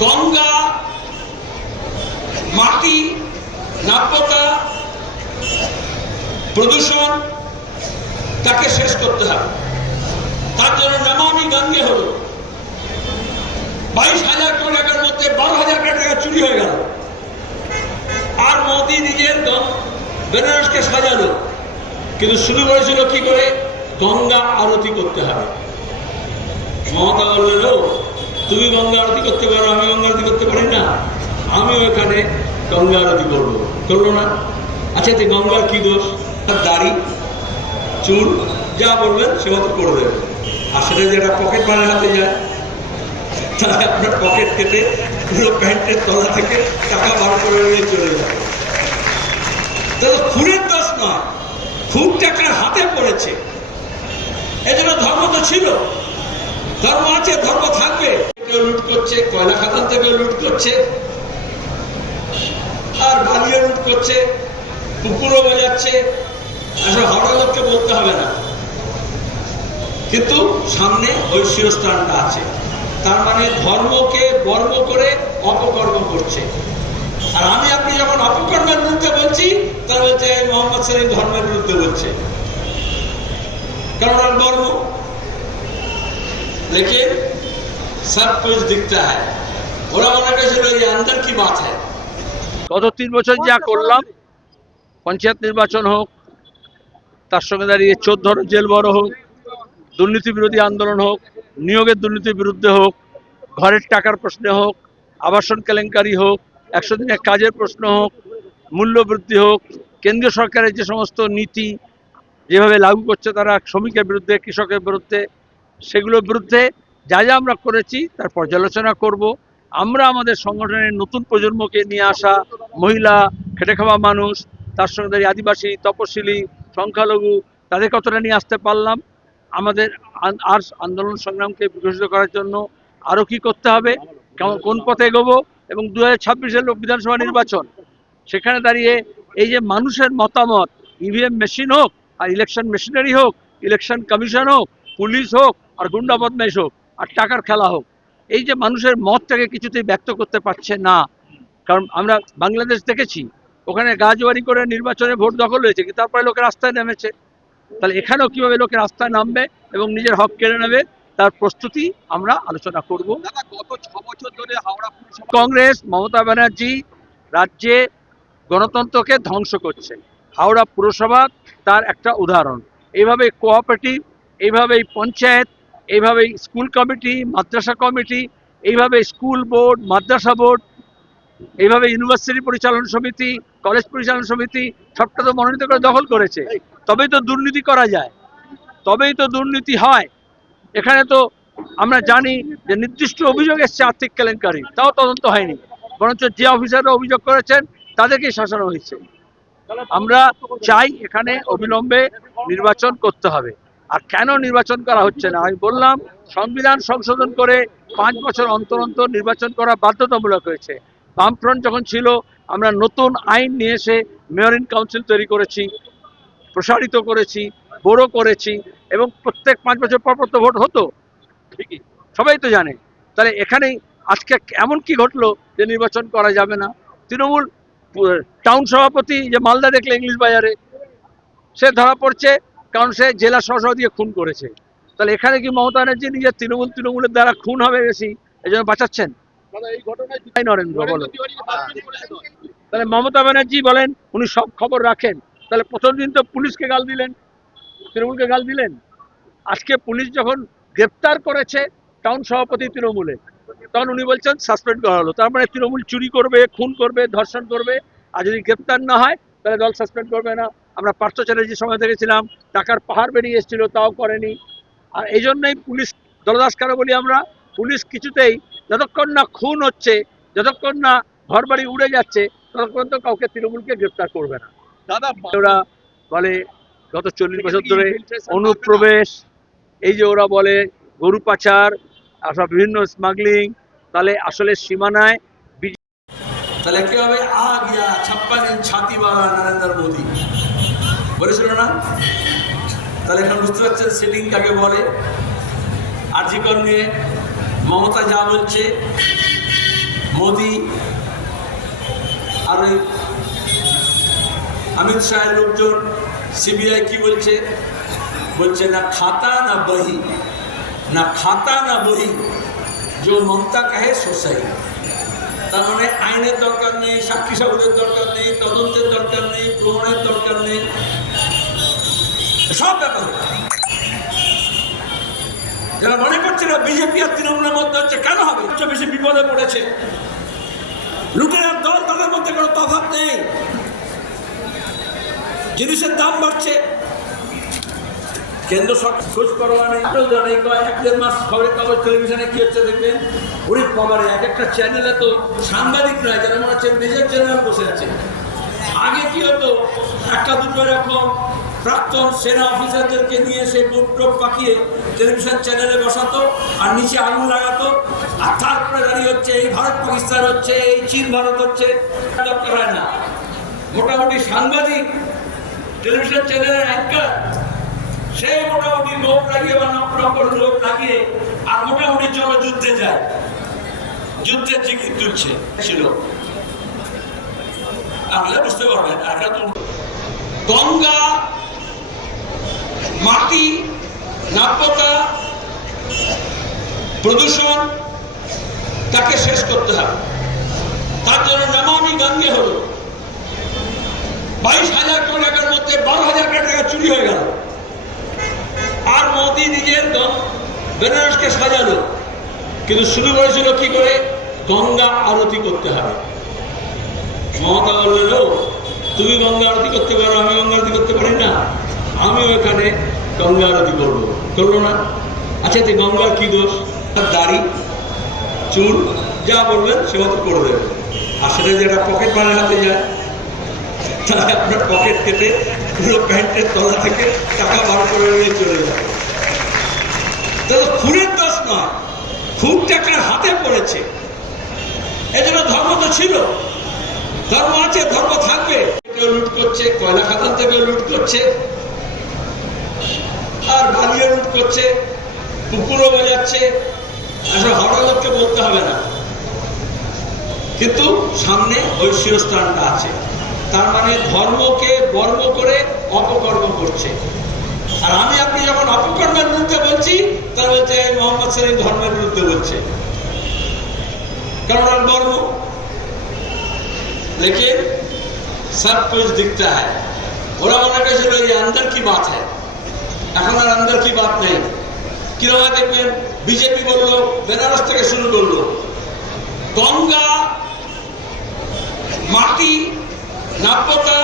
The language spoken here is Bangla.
গঙ্গা মাটি নাব্যতা প্রদূষণ তাকে শেষ করতে হবে। তার জন্য নামামি গঙ্গে হলো। বাইশ হাজার কোটি টাকার মধ্যে বারো হাজার কোটি টাকা চুরি হয়ে গেল। আর মোদি নিজের বেনারসকে সাজালো। কিন্তু শুরু করেছিল কি করে? গঙ্গা আরতি করতে হবে। মমতা বললেন "ও, তুমি গঙ্গা আরতি করতে পারো আমি পারি না আমি ওখানে গঙ্গা আরতি করব। করল না? আচ্ছা তো গঙ্গার কি দোষ? তার দাড়ি, চুল, যা বলবেন সে মতো করে দেবে। আর সেটা যেটা পকেট মারে হাতে যায়, তাহলে আপনার পকেট কেটে পুরো প্যান্টের তলা থেকে টাকা বার করে নিয়ে চলে যাবে তাহলে খুনের দোষ নয় খুব টাকার হাতে পড়েছে। এজন্য ধর্ম তো ছিল। ধর্ম আছে, ধর্ম থাকবে। থেকে লুট করছে, কয়লা খাদান থেকে লুট করছে, আর বালিও লুট করছে, কুকুরও বাজাচ্ছে আসলে হরলোককে বলতে হবে না। কিন্তু সামনে ঐশ্বর স্থানটা আছে। তার মানে ধর্মকে বর্ম করে অপকর্ম করছে। আর আমি আপনি যখন অপকর্মের বিরুদ্ধে বলছি, তার বলছে মোহাম্মদ সেলিম ধর্মের বিরুদ্ধে বলছে। কারণ বর্ম দেখেন सब कुछ दिखता है ওরা মনে করেছিল এই अंदर की बात है গত তিন বছর যা করলাম পঞ্চায়েত নির্বাচন হোক তার সঙ্গে দাঁড়িয়ে চোদ্দ জেল বড় হোক দুর্নীতি বিরোধী আন্দোলন হোক নিয়োগের দুর্নীতির বিরুদ্ধে হোক ঘরের টাকার প্রশ্নে হোক আবাসন কেলেঙ্কারি হোক একশো দিনের কাজের প্রশ্ন হোক মূল্য বৃদ্ধি হোক কেন্দ্রীয় সরকারের যে সমস্ত নীতি যেভাবে লাগু করছে তারা শ্রমিকের বিরুদ্ধে কৃষকের বিরুদ্ধে সেগুলোর বিরুদ্ধে যা যা আমরা করেছি তার পর্যালোচনা করব। আমরা আমাদের সংগঠনের নতুন প্রজন্মকে নিয়ে আসা মহিলা, খেটে খাওয়া মানুষ, তার সঙ্গে আদিবাসী, তপশিলি, সংখ্যালঘু, তাদের কতটা নিয়ে আসতে পারলাম। আমাদের আর আন্দোলন সংগ্রামকে বিকশিত করার জন্য আরও কি করতে হবে, কেমন কোন পথে এগোবো এবং দু হাজার ছাব্বিশের লোক বিধানসভা নির্বাচন, সেখানে দাঁড়িয়ে এই যে মানুষের মতামত ইভিএম মেশিন হোক আর ইলেকশন মেশিনারি হোক ইলেকশন কমিশন হোক পুলিশ হোক আর গুন্ডা বদমাইশ হোক আর টাকার খেলা হোক। এই যে মানুষের মতটাকে কিছুতেই ব্যক্ত করতে পারছে না। কারণ আমরা বাংলাদেশ দেখেছি ওখানে গাছবাড়ি করে নির্বাচনে ভোট দখল হয়েছে কিন্তু তারপরে লোকে রাস্তায় নেমেছে। তাহলে এখানেও কীভাবে লোকে রাস্তায় নামবে এবং নিজের হক কেড়ে নেবে তার প্রস্তুতি আমরা আলোচনা করব। গত ছ বছর ধরে হাওড়া কংগ্রেস মমতা ব্যানার্জি রাজ্যে গণতন্ত্রকে ধ্বংস করছে। হাওড়া পুরসভা তার একটা উদাহরণ। এইভাবে কোঅপারেটিভ এইভাবে এই পঞ্চায়েত এইভাবে স্কুল কমিটি মাদ্রাসা কমিটি এইভাবে স্কুল বোর্ড মাদ্রাসা বোর্ড এইভাবে ইউনিভার্সিটি পরিচালনা সমিতি কলেজ পরিচালনা সমিতি সবটা তো মনোনীত করে দখল করেছে। তবেই তো দুর্নীতি করা যায়। তবেই তো দুর্নীতি হয়। এখানে তো আমরা জানি যে নির্দিষ্ট অভিযোগ এসছে আর্থিক কেলেঙ্কারি। তাও তদন্ত হয়নি। বরঞ্চ যে অফিসাররা অভিযোগ করেছেন তাদেরকেই শাসানো হয়েছে। আমরা চাই এখানে অবিলম্বে নির্বাচন করতে হবে। আর কেন নির্বাচন করা হচ্ছে না? আমি বললাম, সংবিধান সংশোধন করে পাঁচ বছর অন্তর অন্তর নির্বাচন করা বাধ্যতামূলক হয়েছে। বামফ্রন্ট যখন ছিল, আমরা নতুন আইন নিয়ে এসে মেয়রিন কাউন্সিল তৈরি করেছি, প্রসারিত করেছি, বড় করেছি, এবং প্রত্যেক পাঁচ বছর পর পর তো ভোট হতো। ঠিকই, সবাই তো জানে। তাহলে এখানেই আজকে এমন কি ঘটলো যে নির্বাচন করা যাবে না? তৃণমূল টাউন সভাপতি যে মালদা দেখলে ইংলিশ বাজারে, সে ধরা পড়ছে কারণ সে জেলা সহসভা দিয়ে খুন করেছে। তাহলে এখানে কি মমতা ব্যানার্জি নিজের তৃণমূল তৃণমূলের দ্বারা খুন হবে বেশি? এই জন্য বাঁচাচ্ছেন নরেন্দ্র বলো? তাহলে মমতা ব্যানার্জি বলেন উনি সব খবর রাখেন। তাহলে প্রথম দিন তো পুলিশকে গাল দিলেন। তৃণমূলকে গাল দিলেন। আজকে পুলিশ যখন গ্রেপ্তার করেছে টাউন সভাপতি তৃণমূলে তখন উনি বলছেন সাসপেন্ড করা হলো। তার মানে তৃণমূল চুরি করবে খুন করবে ধর্ষণ করবে। আর যদি গ্রেপ্তার না হয় তাহলে দল সাসপেন্ড করবে না। আমরা পার্থ চ্যাটার্জির সময় দেখেছিলাম টাকার পাহাড় বেরিয়ে এসেছিল তাও করেনি। আর এই জন্যই পুলিশ দলদাস কেন বলি আমরা পুলিশ কিছুতেই যতক্ষণ না খুন হচ্ছে যতক্ষণ না ঘর বাড়ি উড়ে যাচ্ছে ততক্ষণ তো কাউকে তৃণমূলকে গ্রেপ্তার করবে না। দাদা ওরা বলে গত চল্লিশ বছর ধরে অনুপ্রবেশ এই যে ওরা বলে গরু পাচার আর সব বিভিন্ন স্মাগলিং তাহলে আসলে সীমানায় তাহলে কি হবে? আ গিয়া ছাপ্পান ইঞ্চ ছাতিওয়ালা নরেন্দ্র মোদী। বলেছিল না। তাহলে এখন বুঝতে পারছেন সেটিং কাকে বলে? আর্জিকর নিয়ে মমতা যা বলছে, মোদি, আর ওই অমিত শাহের লোকজন, সিবিআই কি বলছে? বলছে, না খাতা, না বহি, না খাতা, না বহি, যে মমতা কাহে সোসাই। তার মানে আইনের দরকার নেই, সাক্ষী সাবুদের দরকার নেই, তদন্তের দরকার নেই, প্রমাণের সব ব্যাপার যারা মনে করছে না বিজেপি আর তৃণমূলের মধ্যে হচ্ছে কেন হবে সবচেয়ে বেশি বিপদে পড়েছে লুটেরার দল তাদের মধ্যে কোনো তফাৎ নেই। জিনিসের দাম বাড়ছে। কেন্দ্র সরকার খোঁজ করোয়া নেই। কয় এক দেড় মাস খবরের কাগজ টেলিভিশনে কি হচ্ছে দেখবেন? ওরে খবরে এক একটা চ্যানেলে তো সাংবাদিক নয়, যারা মনে হচ্ছে নিজের চ্যানেল বসে আছে। আগে কি হতো, একটা দুটো এরকম প্রাক্তন সেনা অফিসারদেরকে নিয়ে সে বুক টোপ পাকিয়ে টেলিভিশন চ্যানেলে বসাতো আর নিচে আগুন লাগাতো। আর তারপরে দাঁড়িয়ে হচ্ছে এই ভারত, পাকিস্তান হচ্ছে, এই চীন, ভারত হচ্ছে হয় না। মোটামুটি সাংবাদিক, টেলিভিশন চ্যানেলের অ্যাঙ্কার, সে মোটামুটি লোক লাগিয়ে বা নকর লোক লাগিয়ে আর মোটামুটি চলো যুদ্ধে যায়। যুদ্ধের জিকির তুলছে, ছিল। তাহলে বুঝতে পারবেন তো গঙ্গা মাটি নাব্যতা প্রদূষণ তাকে শেষ করতে হবে। তার জন্য নামামি গঙ্গে হলো। বাইশ হাজার কোটি টাকার মধ্যে বারো হাজার কোটি টাকা চুরি হয়ে গেল। আর মোদি নিজের বেনারসকে সাজালো। কিন্তু শুরু করেছিল কি করে? গঙ্গা আরতি করতে হবে। মমতা বললেন তুমি গঙ্গা আরতি করতে পারো, আমি গঙ্গা আরতি করতে পারি না। আমি এখানে গঙ্গা আরতি করব। করল না? আচ্ছা তো গঙ্গার কি দোষ? দাড়ি, চুল, যা বলবেন, সে মতো করে দেবে। আর সেটা যেটা পকেট মারে হাতে যায়, তাহলে আপনার পকেট কেটে পুরো প্যান্টের তলা থেকে টাকা বার করে নিয়ে চলে যাবে। তাহলে খুনের দোষ নয়। খুব টাকার হাতে পড়েছে। এজন্য ধর্ম তো ছিল। ধর্ম আছে, ধর্ম থাকবে। কেউ লুট করছে, কয়লা খাদান থেকে লুট করছে। আর বালিও লুট করছে কুকুরও বোঝাচ্ছে আসলে হাওড়া লোককে বলতে হবে না কিন্তু সামনে ওই শিরস্থানটা আছে তার মানে ধর্মকে বর্ম করে অপকর্ম করছে আর আমি আপনি যখন অপকর্মের বিরুদ্ধে বলছি তার বলছে এই মোহাম্মদ সেলিম ধর্মের বিরুদ্ধে বলছে কারণ আর বর্ম लेकिन सब कुछ दिखता है ওরা মনে করেছিল এই আন্দার কি বাত है এখন আর আমাদের কি বাদ নেই? কিরমা দেখবেন? বিজেপি বলল, বেনারস থেকে শুরু করল। গঙ্গা, মাটি, নাব্যতা